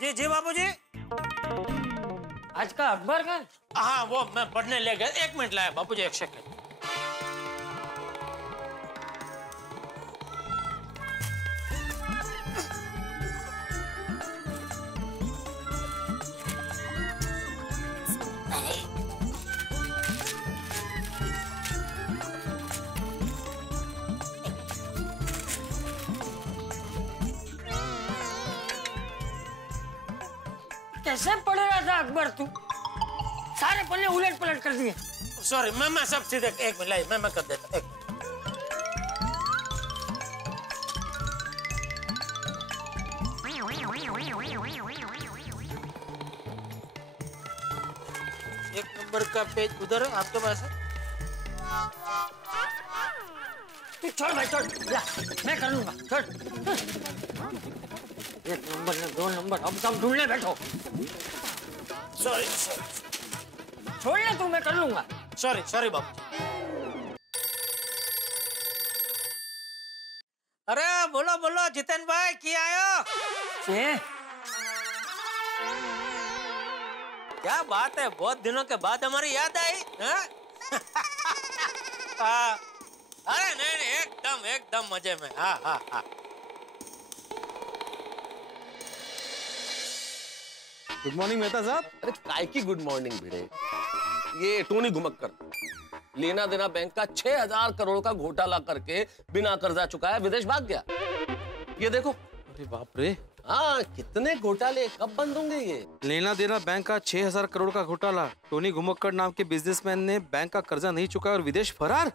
जी जी बाबूजी। आज का अखबार का? हाँ वो मैं पढ़ने ले गया, 1 मिनट लाया बाबूजी, 1 सेकंड। कैसे पढ़ रहा था अकबर तू? सारे पन्ने उलट पलट कर दिए। सॉरी मैं सब सीधे 1 मिनट लाइए, मैं कर देता। एक नंबर का पेज उधर है आपके पास है? तू छोड़ भाई, छोड़, ला, मैं कर लूंगा, छोड़। 1 नंबर ने 2 नंबर, अब सब ढूंढने बैठो। सॉरी छोड़ ले तू, मैं कर लूंगा। सॉरी बाबू। अरे बोलो जितेन भाई क्या आयो? क्या बात है, बहुत दिनों के बाद हमारी याद आई। अरे नहीं एकदम मजे में। हाँ। गुड मॉर्निंग मेहता साहब। अरे काय की गुड मॉर्निंग भिड़े, ये टोनी घुमक्कर लेना देना बैंक का 6000 करोड़ का घोटाला करके बिना कर्जा चुकाया विदेश भाग गया। ये देखो। अरे बाप रे। हाँ, कितने घोटाले कब बंद होंगे ये? लेना देना बैंक का 6000 करोड़ का घोटाला, टोनी घुमक्कर नाम के बिजनेसमैन ने बैंक का कर्जा नहीं चुकाया और विदेश फरार।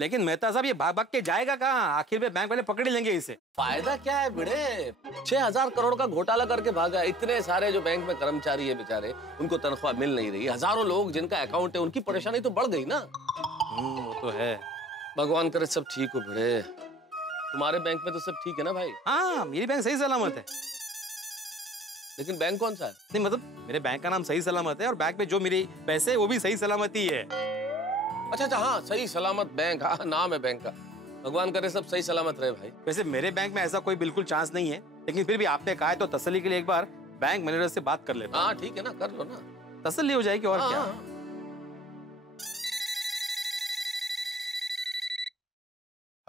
लेकिन मेहता साहब ये भाग भाग के जाएगा कहाँ? आखिर में बैंक वाले पकड़ ही लेंगे इसे। फायदा क्या है भिड़े, 6000 करोड़ का घोटाला करके भागा। इतने सारे जो बैंक में कर्मचारी है बेचारे, उनको तनख्वाह मिल नहीं रही। हजारों लोग जिनका अकाउंट है, उनकी परेशानी तो बढ़ गई ना। वो तो है। भगवान करे सब ठीक हो भिड़े। तुम्हारे बैंक में तो सब ठीक है ना भाई? हाँ, मेरी बैंक सही सलामत है। लेकिन बैंक कौन सा है? नहीं मतलब मेरे बैंक का नाम सही सलामत है और बैंक में जो मेरे पैसे है वो भी सही सलामत ही है। अच्छा, हाँ, सही सलामत बैंक। हाँ, नाम है बैंक का। भगवान करे सब सही सलामत रहे भाई। वैसे मेरे बैंक में ऐसा कोई बिल्कुल चांस नहीं है, लेकिन फिर भी आपने कहा है तो तसल्ली के लिए एक बार बैंक मैनेजर से बात कर लेता। हाँ ठीक है ना, कर लो ना, तसल्ली हो जाएगी और क्या।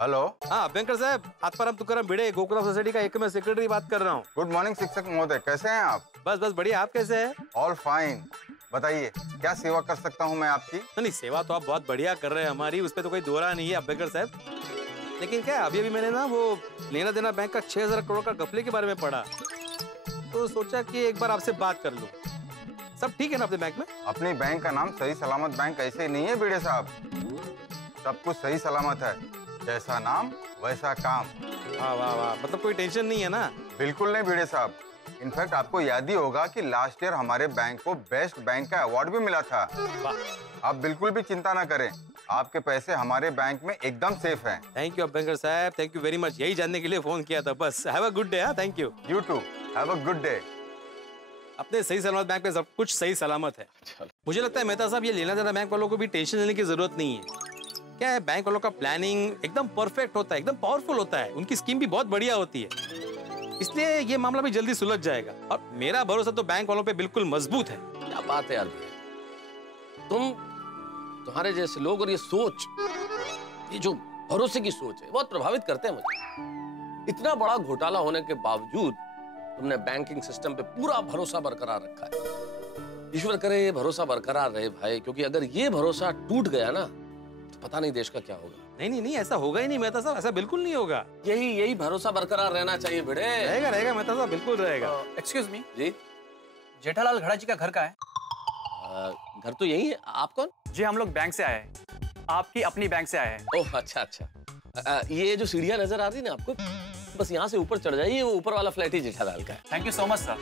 हेलो। हाँ बैंकर साहब, आत्माराम तुकाराम भिड़े, गोकुलम सोसाइटी का एकमेव सेक्रेटरी बात कर रहा हूँ। गुड मॉर्निंग शिक्षक महोदय, कैसे हैं आप? बस बढ़िया, आप कैसे हैं? All fine. बताइए क्या सेवा कर सकता हूँ मैं आपकी? नहीं, सेवा तो आप बहुत बढ़िया कर रहे हैं हमारी, उस पर तो कोई दोहरा नहीं है बैंकर साहब। लेकिन क्या अभी मैंने ना वो लेना देना बैंक का 6000 करोड़ का घपले के बारे में पढ़ा, तो सोचा कि एक बार आपसे बात कर लूं। सब ठीक है ना अपने बैंक में? अपनी बैंक का नाम सही सलामत बैंक ऐसे नहीं है भिड़े साहब, सब कुछ सही सलामत है। जैसा नाम वैसा काम। वाह वाह वाह, मतलब कोई टेंशन नहीं है ना? बिल्कुल नहीं भिड़े साहब। इनफैक्ट आपको याद ही होगा कि लास्ट ईयर हमारे बैंक को बेस्ट बैंक का अवार्ड भी मिला था। आप बिल्कुल भी चिंता ना करें, आपके पैसे हमारे बैंक में एकदम सेफ हैं। थैंक यू बैंकर साहब, थैंक यू वेरी मच। यही जानने के लिए फोन किया था बस। Have a good day. Thank you. You too, have a good day. अपने सही सलामत बैंक में सब कुछ सही सलामत है। मुझे लगता है मेहता साहब, ये लेना देना बैंक वालों को भी टेंशन लेने की जरूरत नहीं है। क्या है, बैंक वालों का प्लानिंग एकदम परफेक्ट होता है, एकदम पावरफुल होता है, उनकी स्कीम भी बहुत बढ़िया होती है, इसलिए ये मामला भी जल्दी सुलझ जाएगा। और मेरा भरोसा तो बैंक वालों पे बिल्कुल मजबूत है। क्या बात है यार, तुम्हारे जैसे लोग और ये सोच, ये जो भरोसे की सोच है, बहुत प्रभावित करते हैं मुझे। इतना बड़ा घोटाला होने के बावजूद तुमने बैंकिंग सिस्टम पे पूरा भरोसा बरकरार रखा है। ईश्वर करे ये भरोसा बरकरार रहे भाई, क्योंकि अगर ये भरोसा टूट गया ना तो पता नहीं देश का क्या होगा। नहीं, ऐसा होगा ही नहीं मेहता साहब, ऐसा बिल्कुल नहीं होगा। यही भरोसा बरकरार रहना चाहिए भिड़े। रहेगा मेहता साहब, बिल्कुल रहेगा। एक्सक्यूज मी जी, जेठालाल घड़ा जी का घर का है? घर तो यही है। आप कौन? जी हम लोग बैंक से आए हैं, आपकी अपनी बैंक से आए हैं। ओह अच्छा। ये जो सीढ़ियां नजर आ रही ना आपको, बस यहाँ से ऊपर चढ़ जाइए, वो ऊपर वाला फ्लैट ही जेठालाल का है। Thank you so much sir.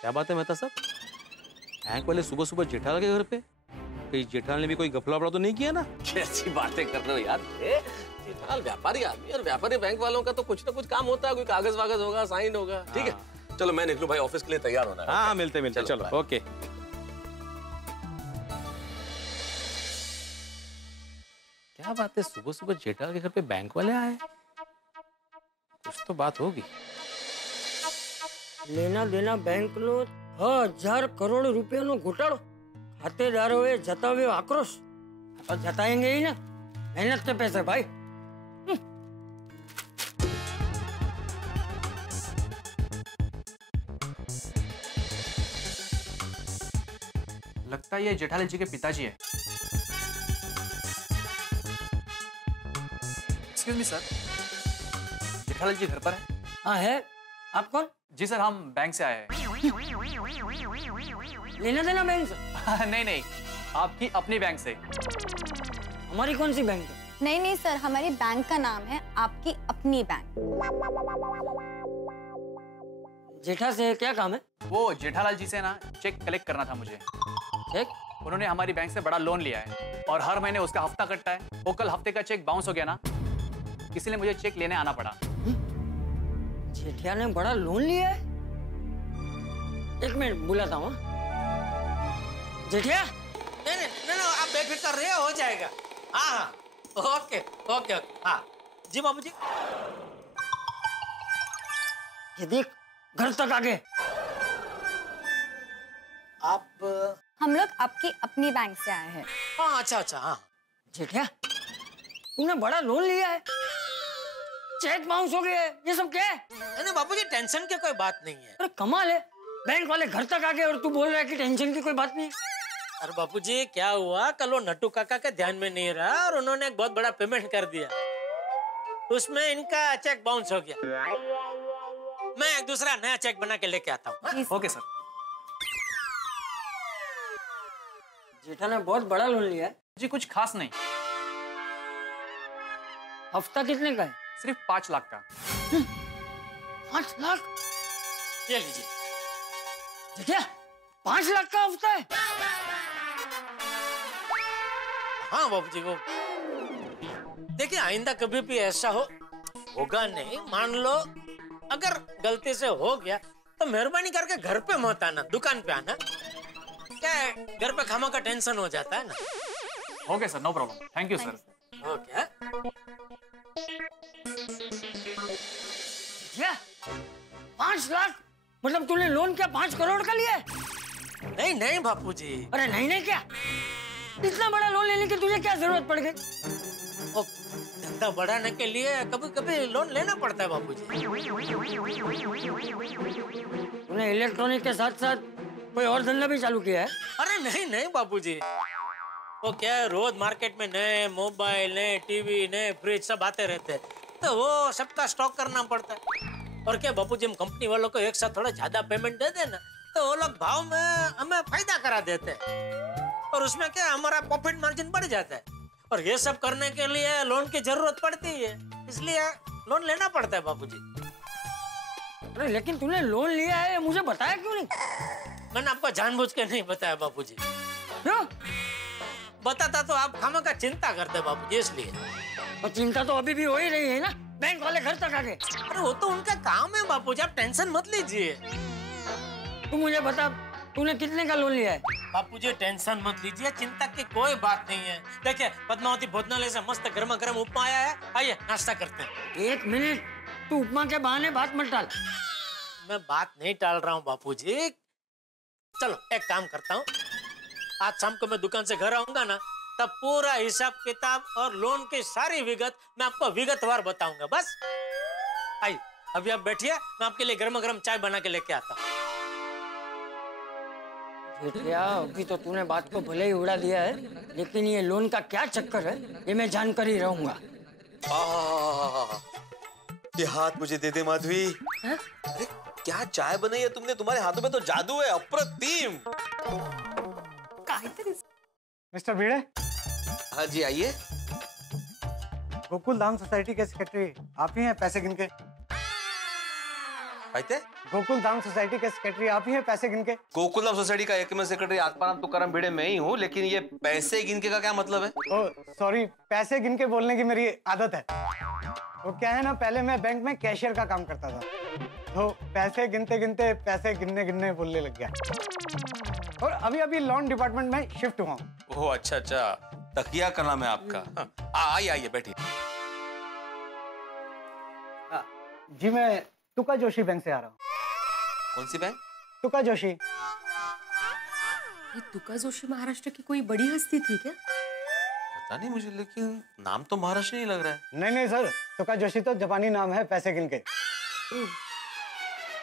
क्या बात है मेहता साहब, बैंक वाले सुबह सुबह जेठालाल के घर पे? कहीं जेठालाल ने भी कोई घपला वपला तो नहीं किया ना? कैसी बातें कर रहे हो यार। जेठालाल व्यापारी आदमी, और व्यापारी बैंक वालों का तो कुछ ना कुछ काम होता है, कोई कागज वागज होगा, साइन होगा। ठीक है, चलो मैं निकलूं भाई, ऑफिस के लिए तैयार होना है। हाँ मिलते चलो ओके। बात है, सुबह सुबह जेठा के घर पे बैंक वाले आए? कुछ तो बात होगी। लेना देना बैंक નો 1000 કરોડ રૂપિયાનો ઘોટાળો, ખાતેદારોએ જતાવ્યો આક્રોશ। और जताएंगे ही ना, मेहनत के पैसे भाई। लगता है ये जेठालाल जी के पिताजी है। एक्सक्यूज मी सर, जेठालाल जी घर पर है? हाँ है। आप कौन? जी सर, हम बैंक से आए हैं। लेना देना बैंक से? नहीं नहीं, आपकी अपनी बैंक से। हमारी कौन सी बैंक है? नहीं नहीं सर, हमारी बैंक का नाम है आपकी अपनी बैंक। जेठा से क्या काम है? वो जेठालाल जी से ना चेक कलेक्ट करना था मुझे। चेक? उन्होंने हमारी बैंक से बड़ा लोन लिया है और हर महीने उसका हफ्ता कटता है। वो कल हफ्ते का चेक बाउंस हो गया ना, इसलिए मुझे चेक लेने आना पड़ा। जेठिया ने बड़ा लोन लिया है? एक मिनट बुलाता हूँ। जेठिया? नहीं, आप बेफिक्र रहिए, हो जाएगा। हाँ, ओके ओके। हाँ जी बाबूजी। ये देख, घर तक आ गए। आप? हम लोग आपकी अपनी बैंक से आए हैं। हाँ अच्छा। हाँ जेठिया, तूने बड़ा लोन लिया है, चेक बाउंस हो गया है, ये सब क्या है? नहीं बाबूजी, टेंशन की कोई बात नहीं है। अरे कमाल है, बैंक वाले घर तक आ गए और तू बोल रहा है कि टेंशन की कोई बात नहीं है। अरे बापूजी, क्या हुआ, कल वो नट्टू काका के ध्यान में नहीं रहा और उन्होंने एक बहुत बड़ा पेमेंट कर दिया, उसमें इनका चेक बाउंस हो गया। मैं एक दूसरा नया चेक बना के लेके आता हूँ। Okay sir. जेठा ने बहुत बड़ा लोन लिया है। जी कुछ खास नहीं, हफ्ता कितने का है? सिर्फ 5 लाख का। 5 लाख? ये लीजिए। जेठिया, 5 लाख का हफ्ता है? हाँ बाबूजी, वो देखिए आइंदा कभी भी ऐसा होगा नहीं। मान लो अगर गलती से हो गया तो मेहरबानी करके घर पे मत आना, दुकान पे आना। क्या है, घर पे खामा का टेंशन हो जाता है ना। Okay sir, no problem, thank you sir. Okay. Jethiya, 5 lakh? मतलब तूने लोन क्या 5 करोड़ का लिया है? नहीं बापूजी। अरे नहीं क्या, इतना बड़ा लोन लेने की तुझे क्या जरूरत पड़ गई? धंधा बढ़ाने के लिए कभी कभी लोन लेना पड़ता है बापूजी। तूने इलेक्ट्रॉनिक के साथ साथ कोई और धंधा भी चालू किया है? अरे नहीं बापूजी, वो क्या है, रोज मार्केट में नए मोबाइल, नए टीवी, नए फ्रिज सब आते रहते हैं, तो वो सबका स्टॉक करना पड़ता है। और क्या बापूजी, हम कंपनी वालों को एक साथ थोड़ा ज्यादा पेमेंट दे देना तो वो लोग भाव में हमें फायदा करा देते हैं और उसमें क्या हमारा प्रॉफिट मार्जिन बढ़ जाता है। और ये सब करने के लिए लोन की जरूरत पड़ती है, इसलिए लोन लेना पड़ता है बापूजी। अरे लेकिन तूने लोन लिया है, मुझे बताया क्यों नहीं? मैंने आपको जानबूझ के नहीं बताया बापूजी। क्यों? बताता तो आप खामा का चिंता करते बापूजी, इसलिए। और चिंता तो अभी भी हो ही रही है ना, बैंक वाले घर तक आ गए। अरे वो तो उनका काम है बापूजी, आप टेंशन मत लीजिए। तू मुझे बता, तूने कितने का लोन लिया है? बापूजी टेंशन मत लीजिए, चिंता की कोई बात नहीं है। देखिए पद्मावती भोजनालय से मस्त गर्मा गर्म उपमा आया है, आइए नाश्ता करते हैं। 1 मिनट, तू उपमा के बहाने बात मत टाल। मैं बात नहीं टाल रहा हूँ बापूजी। चलो एक काम करता हूँ, आज शाम को मैं दुकान से घर आऊंगा ना, तब पूरा हिसाब किताब और लोन की सारी विगत मैं आपको विगतवार बताऊंगा। बस आइए, अभी आप बैठिए, मैं आपके लिए गर्मा गर्म चाय बना के लेके आता हूँ। जेठिया, अभी तो तूने बात को भले ही उड़ा दिया है, लेकिन ये लोन का क्या चक्कर है ये मैं जानकर ही रहूंगा। ये हाथ मुझे दे दे माधवी। अरे क्या चाय बनाई है तुमने, तुम्हारे हाथों में तो जादू है, अप्रतिम। मिस्टर भिड़े। हाँ जी आइए। गोकुल धाम सोसाइटी के सेक्रेटरी आप ही हैं, पैसे गिन के? गोकुल धाम सोसाइटी के सेक्रेटरी आप ही हैं, पैसे गिन के? गोकुल धाम सोसाइटी का एकमेव सेक्रेटरी आत्माराम तुकाराम भिड़े मैं ही हूँ, लेकिन ये पैसे गिन के का क्या मतलब है? ओह सॉरी, पैसे गिन के बोलने की मेरी आदत है। वो क्या है ना, पहले मैं बैंक में कैशियर का काम करता था, तो पैसे गिनते गिनते पैसे गिनने गिनने बोलने लग गया। और अभी अभी लोन डिपार्टमेंट में शिफ्ट हुआ हूँ। ओह अच्छा, तकिया का नाम है आपका। आइए आइए बैठिए। जी मैं तुका जोशी बैंक से आ रहा हूँ। कौन सी बैंक? तुका जोशी। ये तुका जोशी महाराष्ट्र की कोई बड़ी हस्ती थी क्या? पता नहीं मुझे, लेकिन नाम तो महाराष्ट्र नहीं लग रहा है। नहीं नहीं सर, तुका जोशी तो जापानी नाम है पैसे गिन के।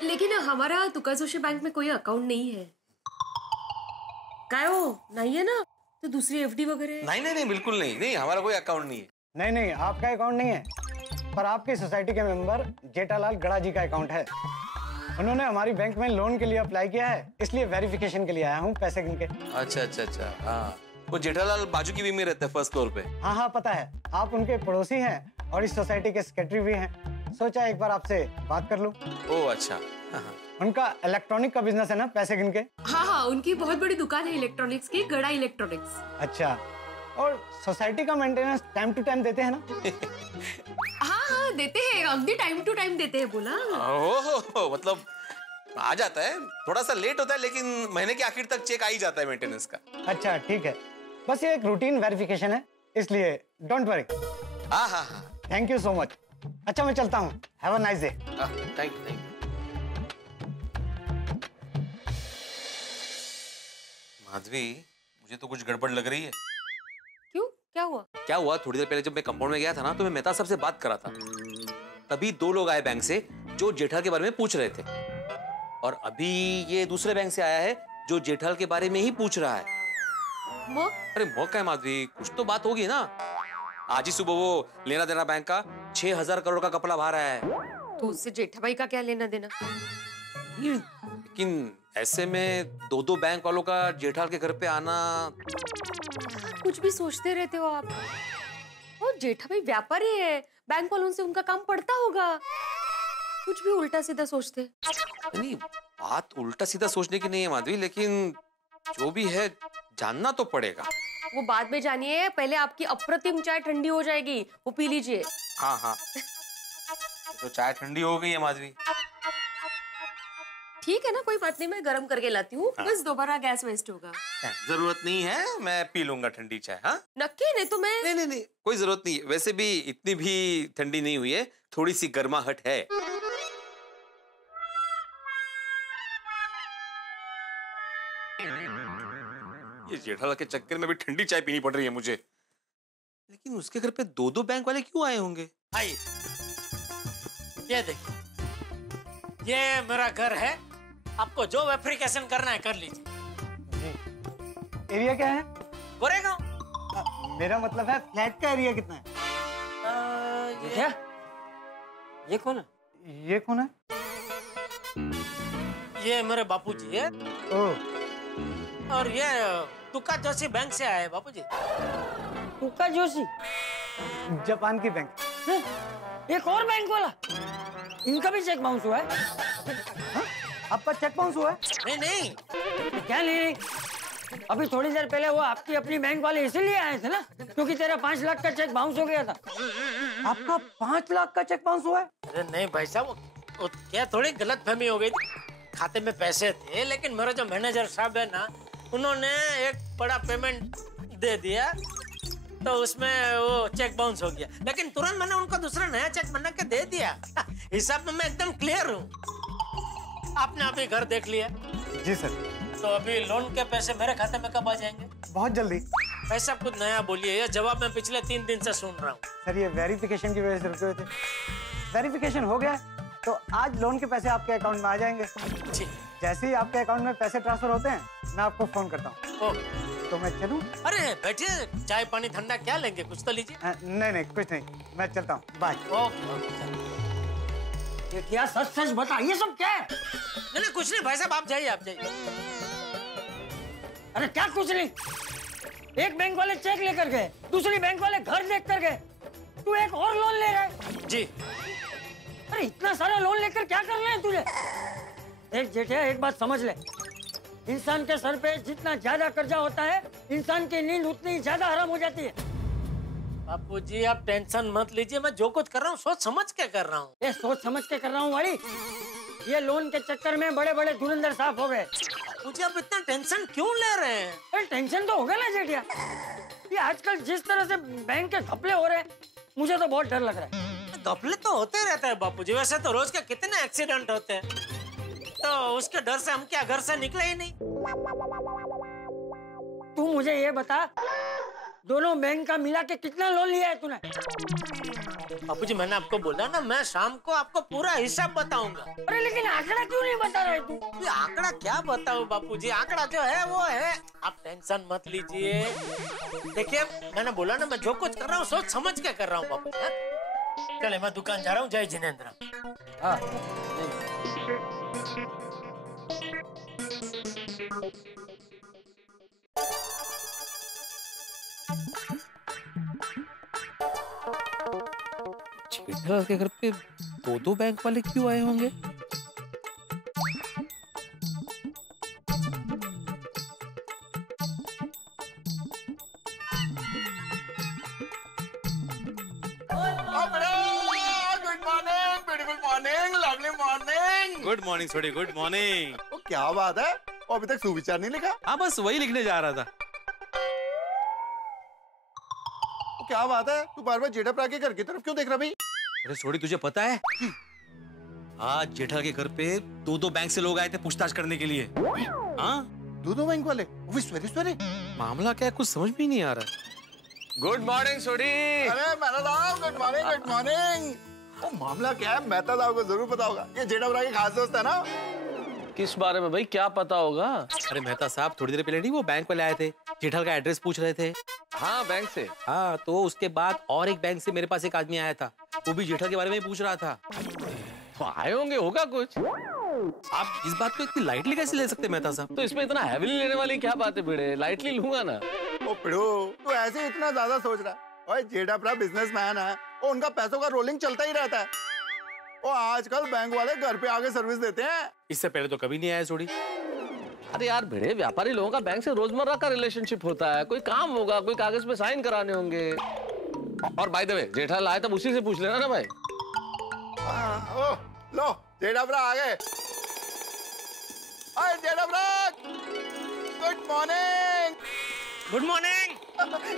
लेकिन हमारा तुका जोशी बैंक में कोई अकाउंट नहीं है। क्या हो, नहीं है ना? तो दूसरी एफडी वगैरह? नहीं नहीं नहीं, बिल्कुल नहीं, नहीं हमारा कोई अकाउंट नहीं है। नहीं नहीं, आपका अकाउंट नहीं है, पर आपकी सोसाइटी के मेंबर जेठालाल गड़ा जी का अकाउंट है। उन्होंने हमारी बैंक में लोन के लिए अप्लाई किया है, इसलिए वेरिफिकेशन के लिए आया हूँ पैसे गिन के। अच्छा अच्छा अच्छा, हाँ वो जेठालाल बाजू की विंग में रहते हैं, फर्स्ट फ्लोर पे। हाँ हाँ पता है, आप उनके पड़ोसी हैं और इस सोसाइटी के सेक्रेटरी भी हैं। सोचा एक बार आपसे बात कर लूं। ओह अच्छा। हाँ। उनका इलेक्ट्रॉनिक का बिजनेस है ना पैसे गिन के? हाँ हाँ, उनकी बहुत बड़ी दुकान है इलेक्ट्रॉनिक्स की, गड़ा इलेक्ट्रॉनिक्स। अच्छा, और सोसाइटी का मेंटेनेंस टाइम टू टाइम देते हैं ना? हाँ हाँ देते हैं, अगदी टाइम टू टाइम देते हैं बोला। ओह मतलब आ जाता है, थोड़ा सा लेट होता है लेकिन महीने के आखिर तक चेक आ ही जाता है मेंटेनेंस का। अच्छा ठीक है, बस ये एक रूटीन वेरिफिकेशन है, इसलिए डोंट वरी। हाँ हाँ हाँ, थैंक यू सो मच। अच्छा मैं चलता हूँ, have a nice day. Thank you thank you. Madhavi, मुझे तो कुछ गड़बड़ लग रही है। क्यों, क्या हुआ? क्या हुआ, थोड़ी देर पहले जब मैं कंपाउंड में गया था ना, तो मैं मेहता साहब से बात कर रहा था। तभी दो लोग आए बैंक से जो जेठाल के बारे में पूछ रहे थे, और अभी ये दूसरे बैंक से आया है जो जेठाल के बारे में ही पूछ रहा है। अरे मौका है माधवी, कुछ तो बात होगी ना। आज ही सुबह वो लेना देना बैंक का 6,000 करोड़ का कपड़ा बाहर आया है। तो उससे जेठा भाई का क्या लेना देना? लेकिन ऐसे में दो दो बैंक वालों का जेठाल के घर पे आना। कुछ भी सोचते रहते हो आप। वो जेठा भाई व्यापारी है, बैंक वालों से उनका काम पड़ता होगा। कुछ भी उल्टा सीधा सोचते। नहीं, बात उल्टा सीधा सोचने की नहीं है माधवी, लेकिन जो भी है जानना तो पड़ेगा। वो बाद में जानिए, पहले आपकी अप्रतिम चाय ठंडी हो जाएगी, वो पी लीजिए। हाँ हाँ, तो चाय ठंडी हो गई है माधवी। ठीक है ना, कोई बात नहीं, मैं गरम करके लाती हूँ। हाँ। बस दोबारा गैस वेस्ट होगा। जरूरत नहीं है, मैं पी लूंगा ठंडी चाय। हाँ नक्की, नहीं तो मैं। नहीं नहीं नहीं, कोई जरूरत नहीं है। वैसे भी इतनी भी ठंडी नहीं हुई है, थोड़ी सी गर्माहट है। ये जेठालाल के चक्कर में भी ठंडी चाय पीनी पड़ रही है मुझे। लेकिन उसके घर पे दो दो बैंक वाले क्यों आए होंगे? आइए, ये देखिए, ये मेरा घर है। आपको जो वेरिफिकेशन करना है कर लीजिए। एरिया क्या है? गोरेगांव। मेरा मतलब है फ्लैट का एरिया कितना है? क्या? ये कौन है? ये कौन है? ये मेरे बापूजी है। ओह, और ये तुका जोशी बैंक से आए बापूजी। तुका जोशी? जापान की बैंक। एक और बैंक वाला? इनका भी चेक बाउंस हुआ है? हाँ? आपका चेक बाउंस हुआ है? नहीं नहीं, क्या नहीं? अभी थोड़ी देर पहले वो आपकी अपनी बैंक वाले इसीलिए आए थे ना, क्योंकि तेरा 5 लाख का चेक बाउंस हो गया था। आपका 5 लाख का चेक बाउंस हुआ है? अरे नहीं भाई साहब, वो क्या थोड़ी गलतफहमी हो गई थी। खाते में पैसे थे, लेकिन मेरा जो मैनेजर साहब है ना, उन्होंने एक बड़ा पेमेंट दे दिया, तो उसमें वो चेक बाउंस हो गया। लेकिन तुरंत मैंने उनको दूसरा नया चेक बना के दे दिया। हिसाब में मैं एकदम क्लियर हूँ। आपने अभी घर देख लिया? जी सर। तो अभी लोन के पैसे मेरे खाते में कब आ जाएंगे? बहुत जल्दी। पैसा कुछ नया बोलिए, ये जवाब मैं पिछले 3 दिन से सुन रहा हूँ। सर ये वेरिफिकेशन की वजह से रुके हुए थे। वेरिफिकेशन हो गया तो आज लोन के पैसे आपके अकाउंट में आ जाएंगे। जैसे ही आपके अकाउंट में पैसे ट्रांसफर होते हैं, मैं आपको फोन करता हूँ। तो मैं चलूँ? अरे बैठिए, चाय पानी ठंडा क्या लेंगे, कुछ तो लीजिए। नहीं नहीं कुछ नहीं, मैं चलता हूँ, बाय। ये क्या, सच सच बता, ये सब क्या है? नहीं नहीं कुछ नहीं भाई साहब, आप जाइए आप जाइए। अरे क्या कुछ नहीं? एक बैंक वाले चेक लेकर गए, दूसरी बैंक वाले घर देख कर गए, तू एक और लोन ले रहा है? जी। अरे इतना सारा लोन लेकर क्या करना है तुझे? एक जेठे, एक बात समझ ले, इंसान के सर पे जितना ज्यादा कर्जा होता है, इंसान की नींद उतनी ज्यादा हराम हो जाती है। बापूजी आप टेंशन मत लीजिए, मैं जो कुछ कर रहा हूँ सोच समझ के कर रहा हूँ। ये सोच समझ के कर रहा हूँ वाली, ये लोन के चक्कर में बड़े बड़े धुरंधर साफ हो गए। मुझे आप इतना टेंशन क्यों ले रहे हैं? अरे टेंशन तो होगा ना जेठिया, ये आजकल जिस तरह से बैंक के घपले हो रहे हैं, मुझे तो बहुत डर लग रहा है। घपले तो होते रहते हैं बापूजी, वैसे तो रोज के कितने एक्सीडेंट होते हैं, तो उसके डर से हम क्या घर से निकले ही नहीं। तू मुझे ये बता, दोनों बैंक का मिला के कितना लोन लिया है तूने? बापूजी मैंने आपको बोला ना, मैं शाम को आपको पूरा हिसाब बताऊंगा। अरे लेकिन आंकड़ा क्यों नहीं बता रहे तू? ये आंकड़ा क्या बताऊं बापूजी, आंकड़ा जो है वो है, आप टेंशन मत लीजिए। देखिए मैंने बोला ना, मैं जो कुछ कर रहा हूँ सोच समझ के कर रहा हूँ बापू। चले मैं दुकान जा रहा हूँ। जय जिनेंद्र। हाँ जेठालाल के घर पे दो बैंक वाले क्यों आए होंगे? गुड मॉर्निंग छोटे, गुड मॉर्निंग। क्या बात है, वो अभी तक सुविचार नहीं लिखा? हाँ बस वही लिखने जा रहा था। क्या बात है, तू बार बार जेठाप्रा के घर की तरफ क्यों देख रहा भाई? अरे छोड़ी, तुझे पता है आज जेठा के घर पे दो बैंक से लोग आए थे पूछताछ करने के लिए। हाँ दो बैंक वाले? सवेरे मामला क्या है, कुछ समझ भी नहीं आ रहा। गुड मॉर्निंग छोड़ी। अरे मेहता साहब गुड मॉर्निंग, गुड मॉर्निंग। वो मामला क्या है मेहता साहब को जरूर पता होगा, ये जेठाप्रा के खास दोस्त है ना। किस बारे में भाई, क्या पता होगा? अरे मेहता साहब थोड़ी देर पहले नहीं वो बैंक वाले आए थे, जेठा का एड्रेस पूछ रहे थे। हाँ बैंक से। हाँ तो उसके बाद और एक बैंक से मेरे पास एक आदमी आया था, वो भी जेठा के बारे में ही पूछ रहा था। तो आए होंगे, होगा कुछ। आप इस बात को इतनी लाइटली कैसे ले सकते मेहता साहब? तो इसमें इतना हैवीली लेने वाली क्या बात है भिड़े, लाइटली लूंगा ना। ओ पिड़ो, तू ऐसे इतना ज्यादा सोच रहा है? ओए जेठाप्रा बिजनेसमैन है, वो उनका पैसों का रोलिंग चलता ही रहता है। वो आजकल बैंक वाले घर पे आके सर्विस देते हैं। इससे पहले तो कभी नहीं आया छोड़ी। अरे यार भिड़े, व्यापारी लोगों का बैंक से रोजमर्रा का रिलेशनशिप होता है, कोई काम होगा, कोई कागज पे साइन कराने होंगे। और बाय द वे जेठालाल आए तब उसी से पूछ लेना ना भाई। ओ लो जेठाप्रा आ गए। Hi जेठाप्रा, good morning. Good morning.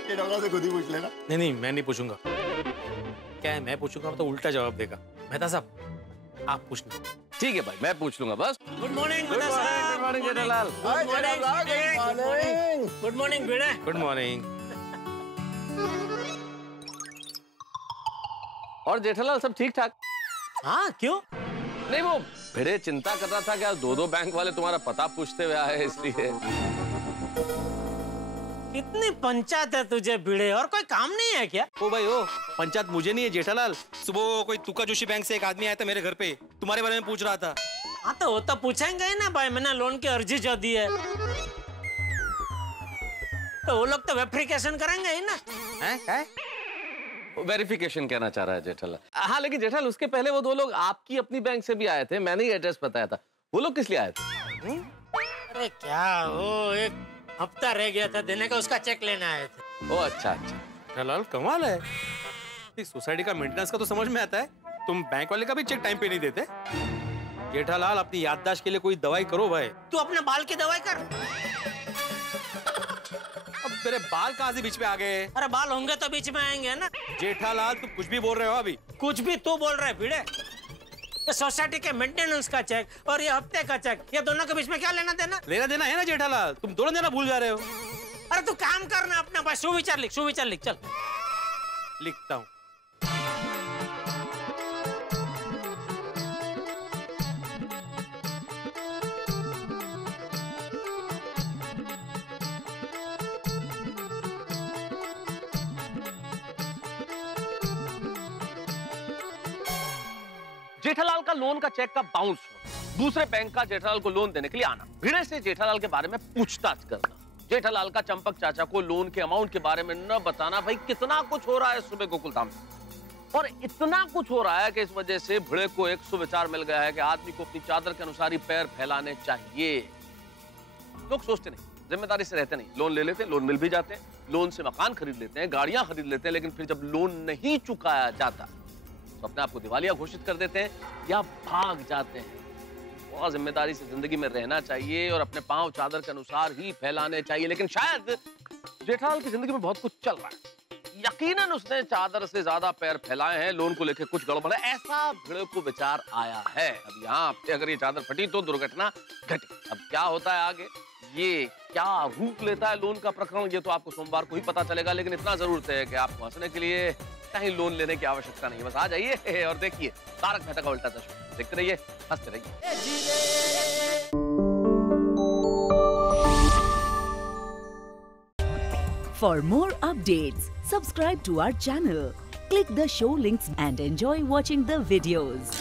Jethapra से खुद ही पूछ लेना। नहीं मैं नहीं पूछूंगा। क्या है, मैं पूछूंगा तो उल्टा जवाब देगा। मेहता साहब आप पूछना। ठीक है भाई, मैं पूछ लूंगा बस। Good morning good morning Jethalal. Hi जेठाप्रा, good morning. Good morning Bhide. Good morning. और जेठालाल सब ठीक ठाक? हाँ क्यों? नहीं वो भिड़े चिंता कर रहा था कि दो बैंक वाले तुम्हारा पता पूछते हुए आए, इसलिए। कितनी पंचायत है तुझे भिड़े, और कोई काम नहीं है क्या? ओ भाई ओ, पंचायत मुझे नहीं है जेठालाल। सुबह कोई तुका जोशी बैंक से एक आदमी आया था मेरे घर पे, तुम्हारे बारे में पूछ रहा था। हाँ तो वो तो पूछेंगे ही ना भाई, मैंने लोन की अर्जी जो दी है तो वो लोग तो वेरिफिकेशन करेंगे ही ना। हैं? वेरिफिकेशन कहना चाह रहा है जेठालाल। हाँ लेकिन जेठालाल उसके पहले वो दो लोग आपकी अपनी बैंक से भी आए थे, मैंने ही एड्रेस बताया था। वो लोग किस लिए आए थे? अरे क्या, वो एक हफ्ता रह गया था देने का, उसका चेक लेने आए थे। ओ अच्छा। जेठालाल कमाल है, इस सोसाइटी का मेंटेनेंस का तो समझ में आता है, तुम बैंक वाले का भी चेक टाइम पे नहीं देते। जेठालाल अपनी याददाश्त के लिए कोई दवाई करो भाई। तू अपने बाल की दवाई कर। अब मेरे बाल कहाँ से बीच में आ गए? अरे बाल होंगे तो बीच में आएंगे ना। जेठालाल तुम कुछ भी बोल रहे हो अभी। कुछ भी तू बोल रहा है भिड़े। ये सोसाइटी के मेंटेनेंस का चेक और ये हफ्ते का चेक, ये दोनों के बीच में क्या लेना देना? लेना देना है ना जेठालाल, तुम दोनों देना भूल जा रहे हो। अरे तू काम करना अपना भाई, सुविचार लिख चल। लिखता हूँ। जेठालाल का लोन का चेक का बाउंस होना, दूसरे बैंक का जेठालाल को लोन देने के लिए आना, भिड़े से जेठालाल के बारे में पूछताछ करना, जेठालाल का चंपक चाचा को लोन के अमाउंट के बारे में न बताना। भाई कितना कुछ हो रहा है सुबह गोकुलधाम में, और इतना कुछ हो रहा है कि इस वजह से भिड़े को एक सुविचार मिल गया है कि आदमी को अपनी चादर के अनुसार ही पैर फैलाने चाहिए। लोग सोचते नहीं, जिम्मेदारी से रहते नहीं, लोन ले लेते हैं, लोन मिल भी जाते हैं, लोन से मकान खरीद लेते हैं, गाड़ियां खरीद लेते हैं, लेकिन फिर जब लोन नहीं चुकाया जाता तो अपने आप को दिवालिया घोषित कर देते हैं या भाग जाते हैं। बहुत जिम्मेदारी से जिंदगी में रहना चाहिए और अपने पांव चादर के अनुसार ही फैलाने चाहिए, लेकिन शायद जेठालाल की जिंदगी में बहुत कुछ चल रहा है। यकीनन उसने चादर से ज्यादा पैर फैलाए हैं, लोन को लेकर कुछ गड़बड़ है, ऐसा भिड़े को विचार आया है। अब यहाँ पे अगर ये चादर फटी तो दुर्घटना घटी। अब क्या होता है आगे, ये क्या रूप लेता है लोन का प्रकरण, ये तो आपको सोमवार को ही पता चलेगा। लेकिन इतना जरूर है कि आपको हंसने के लिए कहीं लोन लेने की आवश्यकता नहीं है। बस आ जाइए और देखिए तारक मेहता का उल्टा चश्मा, देखते रहिए, हंसते रहिए। For more updates, subscribe to our channel, click the show links and enjoy watching the videos.